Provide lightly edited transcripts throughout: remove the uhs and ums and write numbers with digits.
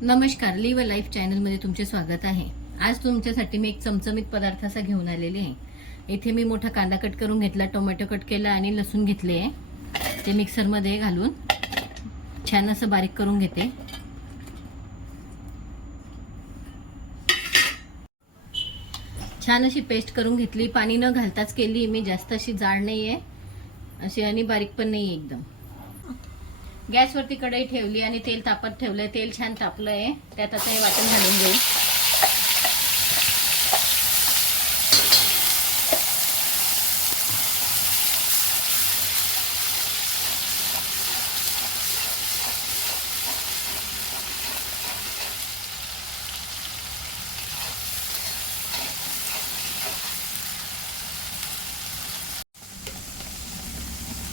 नमस्कार, leave life चॅनलमध्ये तुमचे स्वागत आहे। आज तुमच्यासाठी मी एक चमचमीत पदार्थ असा घेऊन आलेले आहे। इथे मी मोठा कांदा कट करून घेतला, टोमॅटो कट केला आणि लसूण घेतले आहे। ते मिक्सरमध्ये घालून छान असं बारीक करून घेते। छान अशी पेस्ट करून घेतली, पाणी न घालताच केली मी, जास्त अशी जाड नाहीये अशी आणि बारीक पण नाही एकदम। गॅसवरती कढई ठेवली आणि तेल तापत ठेवलंय। तेल छान तापलंय, त्यात आता हे वाटण घालून घेऊ।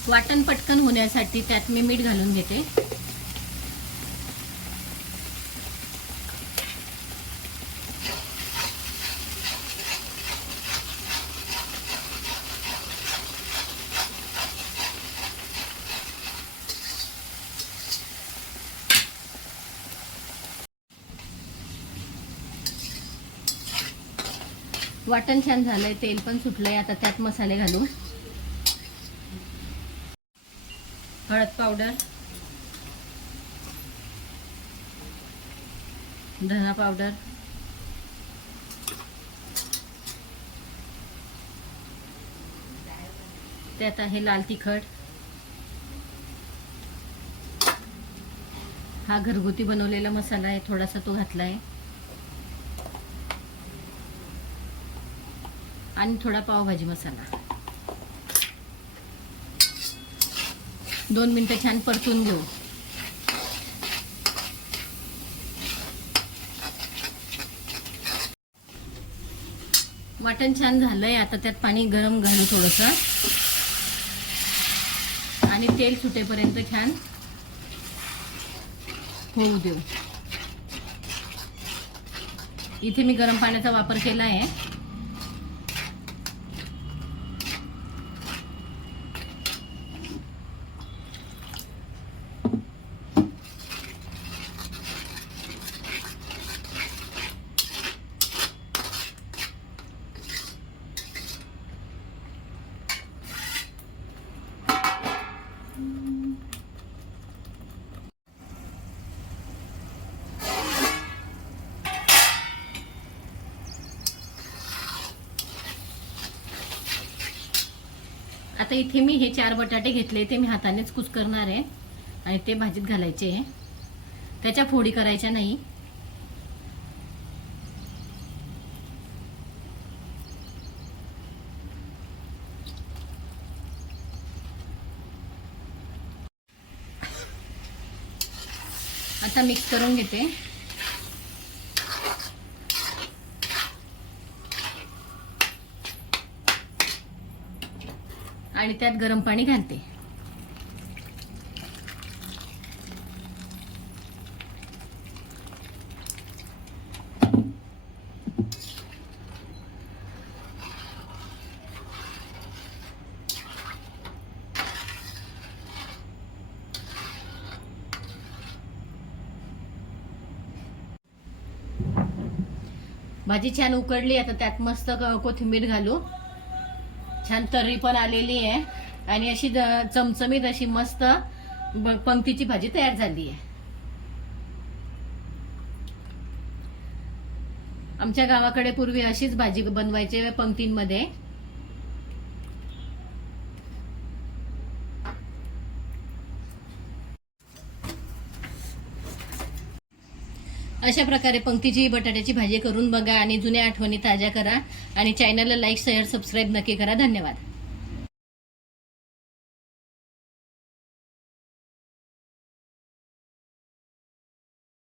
वाटण पटकन होण्यासाठी त्यात मी मीठ घालून घेते। वाटण छान झालंय, तेल पण सुटलंय। आता त्यात मसाले घालू। हळद पावडर, धना पावडर, त्यात आहे लाल तिखट। हा घरगुती बनवलेला मसाला आहे, थोडासा तो घातलाय आणि थोडा पावभाजी मसाला। 2 मिनिटं छान परतून घेऊ। वाटण छान झालंय, आता त्यात पाणी गरम घालू थोडंसं आणि तेल सुटेपर्यंत छान होऊ देऊ। इथे मी गरम पाण्याचा वापर केला आहे। आता इथे मी हे 4 बटाटे घेतले, ते मी हातानेच कुस्करणार आहे आणि ते भाजीत घालायचे आहे। त्याच्या फोडी करायच्या नाही। आता मिक्स करून घेते। आणि त्यात गरम पाणी घालते। भाजी छान उकडली, आता त्यात मस्त कोथिंबीर घालू। छान तर्री पण आलेली आहे आणि अशी चमचमीत अशी मस्त पंक्तीची भाजी तयार झाली आहे। आमच्या गावाकडे पूर्वी अशीच भाजी बनवायचे पंक्तींमध्ये। अशा प्रकारे पंक्तीची बटाट्याची भाजी करून बघा आणि जुन्या आठवणी ताज्या करा आणि चॅनलला लाईक शेअर सबस्क्राईब नक्की करा। धन्यवाद।